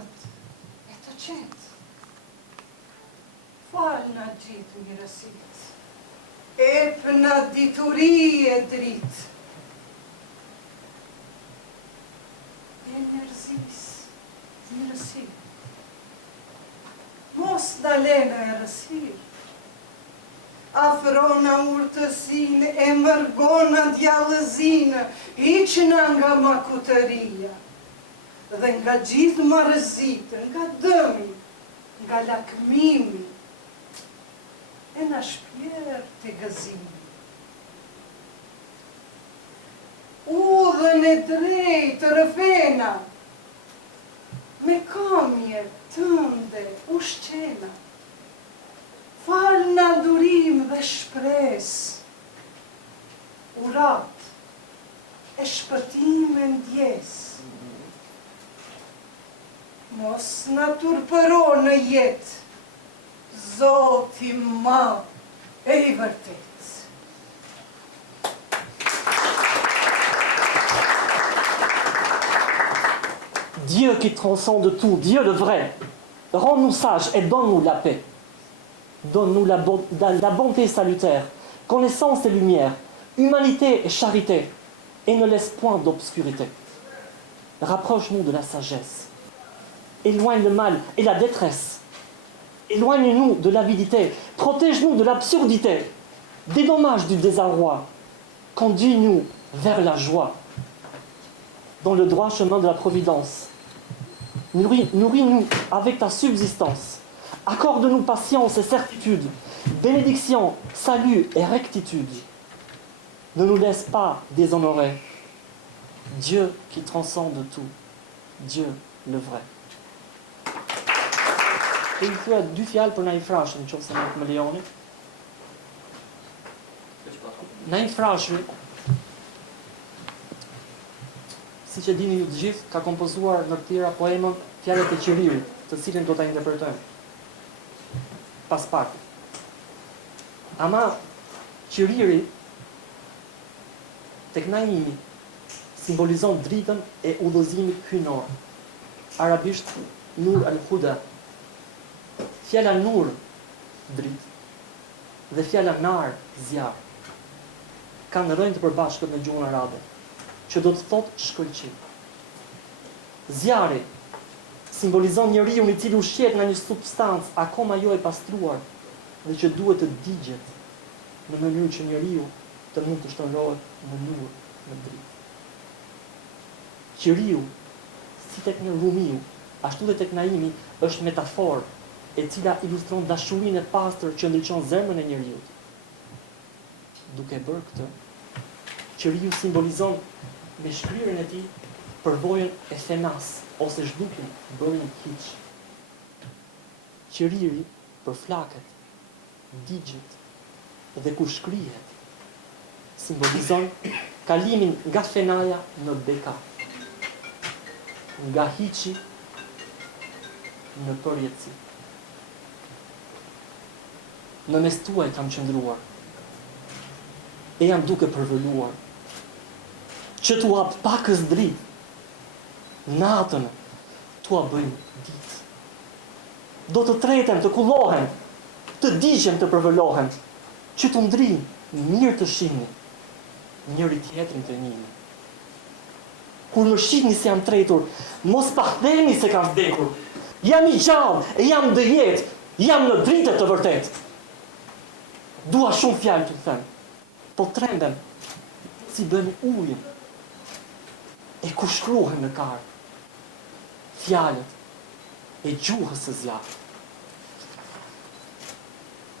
Văd, e tăcet. Falna drit mirăsit. Epna diturie drit. Enerzis, mirăsit. Mos dalena e răsir. Afrona urtăsină, emergona djalëzină, hiç nga makutëria. Dhe nga gjithë marrëzitë, nga dëmi, nga lakmimi, e na shpjer të gëzimi. Udhën e drejtë rëfena, me kamje tënde ushqena, falë në durim dhe shpres, urat e shpëtime ndjes. Mos në turpëro në jetë, Zoti ma e I vërtet. Dieu qui transcende tout, Dieu le vrai, rends-nous sages et donne-nous la paix. Donne-nous la bonté salutaire, connaissance et lumière, humanité et charité, et ne laisse point d'obscurité. Rapproche-nous de la sagesse. Éloigne le mal et la détresse. Éloigne-nous de l'avidité. Protège-nous de l'absurdité. Dédommage du désarroi. Conduis-nous vers la joie. Dans le droit chemin de la providence. Nourris-nous avec ta subsistance. Accorde-nous patience et certitude, bénédiction, salut et rectitude. Ne nous laisse pas déshonorer. Dieu qui transcende tout, Dieu le vrai. E I thua dy fjalë për na I frashën, nëse më lejoni. Na I frashi, siç e dini ju të gjithë, ka kompozuar në të tjera poemën Fjalët e Qiririt, të cilën do ta interpretojmë pas pak. Ama Qiriri tek Naimi simbolizon dritën e udhëzimit hyjnor. Arabisht Nur al-Huda. Fjala nur, dritë, dhe fjala nar, zjarr, kanë rënë të përbashkët në gjuhën arabe, që do të thotë shkëlqim. Zjarri simbolizon njeriu I cili ushqet nga një substancë akoma jo e pastruar dhe që duhet të digjet në mënyrë që njeriu të mund të shndrohet në nur, në dritë. Qiriu, si tek në Rumiu, ashtu dhe tek Naimi, është metaforë e cila ilustron dashurinë e pastër që ndriçon zemrën e njeriut. Duke bërë këtë, Qiriu simbolizon me shkrirën e tij përvojën e fenas ose zhdukjen bërjen hiç. Qiriri përflaket, digjet dhe kur shkrihet simbolizon kalimin nga fenaja në beka, nga hiçi në përjetësi. Në mes tuaj kam qëndruar e jam duke përvëluar që tu hap pakës dritë, natën tu a bëjmë ditë. Do të treten, të kullohen, të digjem të përvëlohen, që të ndrinë mirë të shihni, njëri tjetrin të njihni. Kur më shihni se jam tretur, mos pahdheni se kam vdekur. Jam I gjallë e jam ndë jetë, jam në dritë të vërtetë. Dua shumë fjalë të them, po trembem si bën ujë e kur shkruhen në kartë fjalët e gjuhës së zjarrit.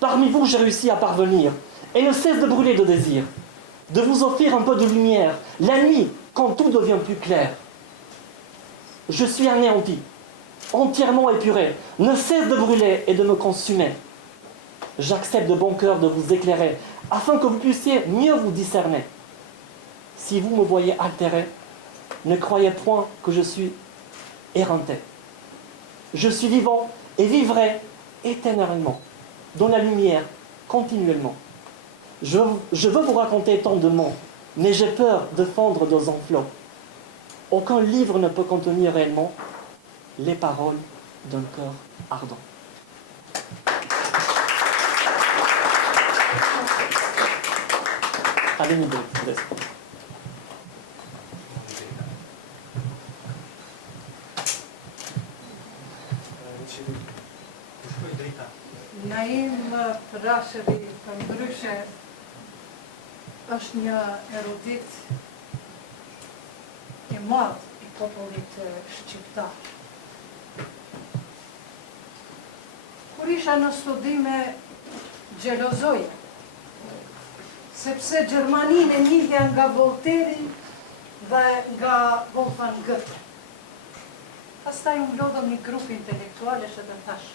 Parmi vous, j'ai réussi à parvenir et ne cesse de brûler de désir, de vous offrir un peu de lumière, la nuit, quand tout devient plus clair. Je suis anéanti, entièrement épuré, ne cesse de brûler et de me consumer. J'accepte de bon cœur de vous éclairer, afin que vous puissiez mieux vous discerner. Si vous me voyez altéré, ne croyez point que je suis éreinté. Je suis vivant et vivrai éternellement, dans la lumière, continuellement. Je veux vous raconter tant de mots, mais j'ai peur de fondre dans un flot. Aucun livre ne peut contenir réellement les paroles d'un cœur ardent. Allez, nous deux. Naim Prashëri për ndryshe është një erudit i madh i popullit shqiptar. Kur isha në studime xhelozoja, sepse Gjermaninë e njihja nga Volteri dhe nga Wolfgang Goethe. Pastaj u mblodhëm një grup intelektualesh dhe thash,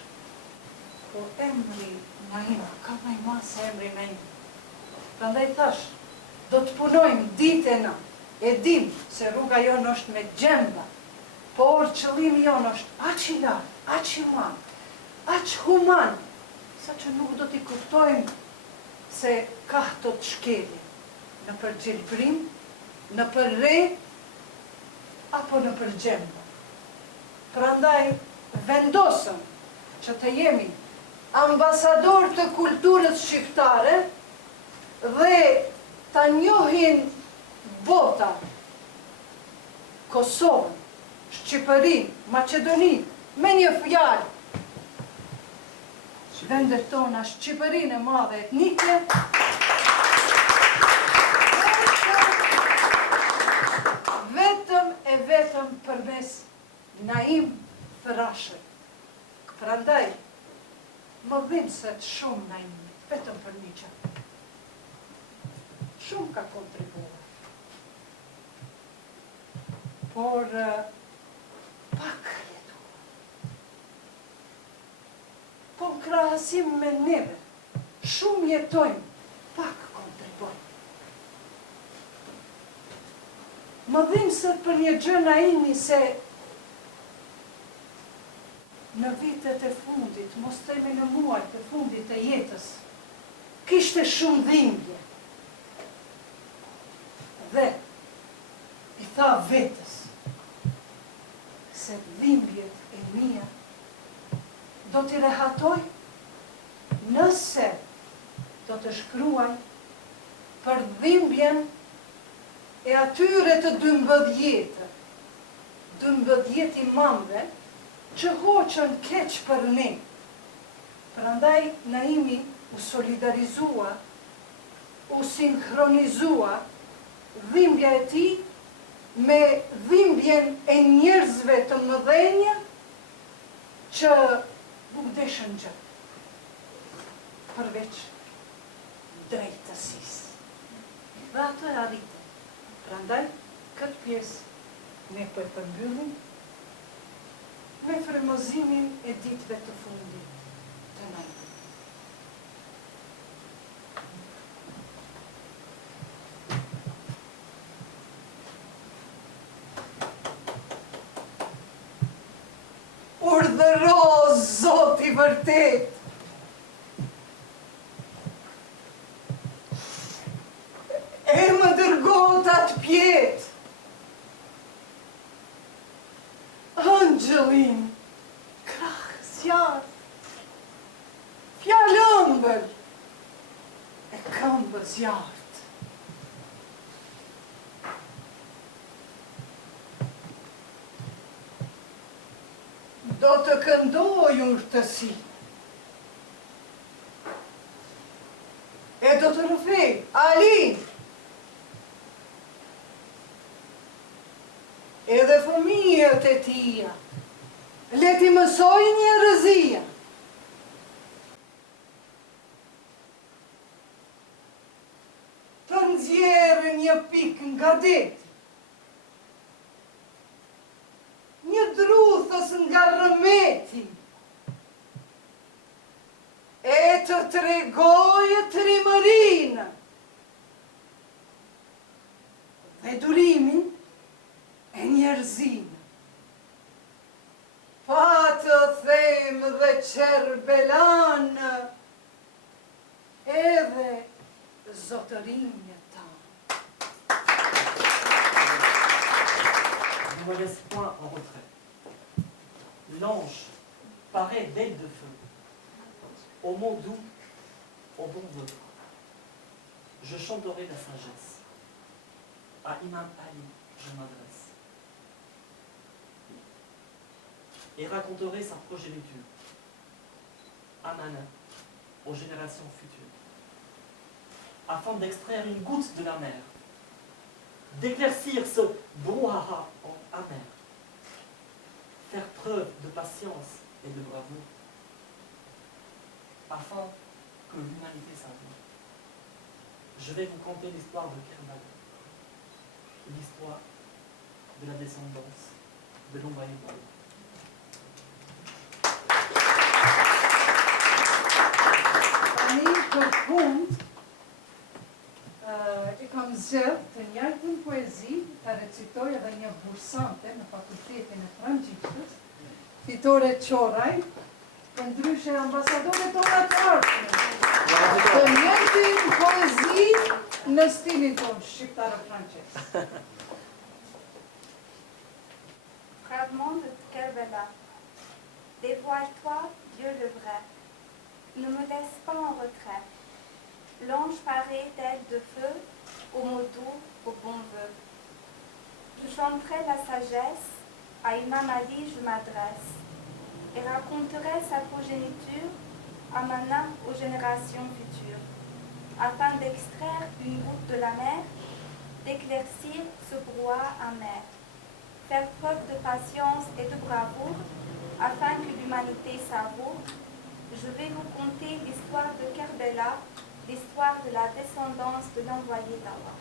po emri Naim, ka më i madh se emri Naim. Prandaj thash, do të punojmë ditën, e dim se rruga jonë është me gjemba, por qëllimi jonë është aq i lartë, aq i madh, aq human, sa që nuk do t'i kuptojmë se ka të të shkeli në për gjelbrim, në për re, apo në për gjemba. Prandaj vendosëm që të jemi ambasador të kulturës shqiptare dhe ta njohin bota, Kosovën, Shqipërinë, Maqedoninë, me një fjalë, vendet tona, Shqipërinë e madhe etnike, vetëm e vetëm përmes Naim Frashëri. Prandaj, më vinset shumë Naim, vetëm për një që. Shumë ka kontribuar. Por pak jetuar. Po në krahasim me neve, shumë jetojmë, pak kontribuojmë. Më vinset për një gjë Naimi se në vitet e fundit, mos themi në muajt e fundit e jetës, kishte shumë dhimbje. Dhe i tha vetës se dhimbjet e mia do t'i rehatoj nëse do të shkruaj për dhimbjen e atyre të 12 imamve që hoqën keq për ne. Prandaj Naimi u solidarizua, u sinhronizua dhimbja e tij me dhimbjen e njerëzve të mëdhenj që nuk deshën gjë përveç drejtësisë. Dhe ato e arritën. Prandaj këtë pjesë ne po e përmbyllim me frymëzimin e ditëve të fundit të Naimit. Urdhëro, Zoti i vërtet, e më dërgohet atë pjetë, Angelin, krah zjarë, fjallë ëmbël, e këmbë zjarët. Do të këndoj urtësi, e do të rëfej, Alin, edhe fëmijët e tia, le t'i mësoj njerëzia. Të nxjerrë një pikë nga deti, një druthës nga rëmeti, e të tregojë trimërinë dhe durimin e njerëzinë. Pa të them dhe qerbelan, edhe zotërinjë tanë. Je me laisse point en retrait. l'ange paraît d'aile de feu, au mot doux, au bon vœu. Je chanterai la sagesse. À Imam Ali, je m'adresse. Et raconterai sa progéniture. Amana, aux générations futures. Afin d'extraire une goutte de la mer. D'éclaircir ce brouhaha amer. Faire preuve de patience et de bravoure. Afin que l'humanité s'avoue. Je vais vous conter l'histoire de Kerbala. L'histoire de la descendance de l'Ombaï. Ik kam zelf të njëjtën poezi të recitoja dhe një bursante në fakultetin e Frangjiktës, fitore Qoraj, ndryshe ambasadore tona të artën. Të njëjtën poezi në stilin tonë shqiptaro-francez. Fragment de Kerbela. Dévoile-toi, Dieu le vrai. Ne me laisse pas en retrait. L'ange paraît d'aile de feu, au mot doux, au bon vœu. Je chanterai la sagesse, à Imam Ali je m'adresse, et raconterai sa progéniture, Amana aux générations futures, afin d'extraire une goutte de la mer, d'éclaircir ce brouhaha amer, faire preuve de patience et de bravoure, afin que l'humanité savoure. Je vais vous conter l'histoire de Kerbela, l'histoire de la descendance de l'envoyé d'Allah.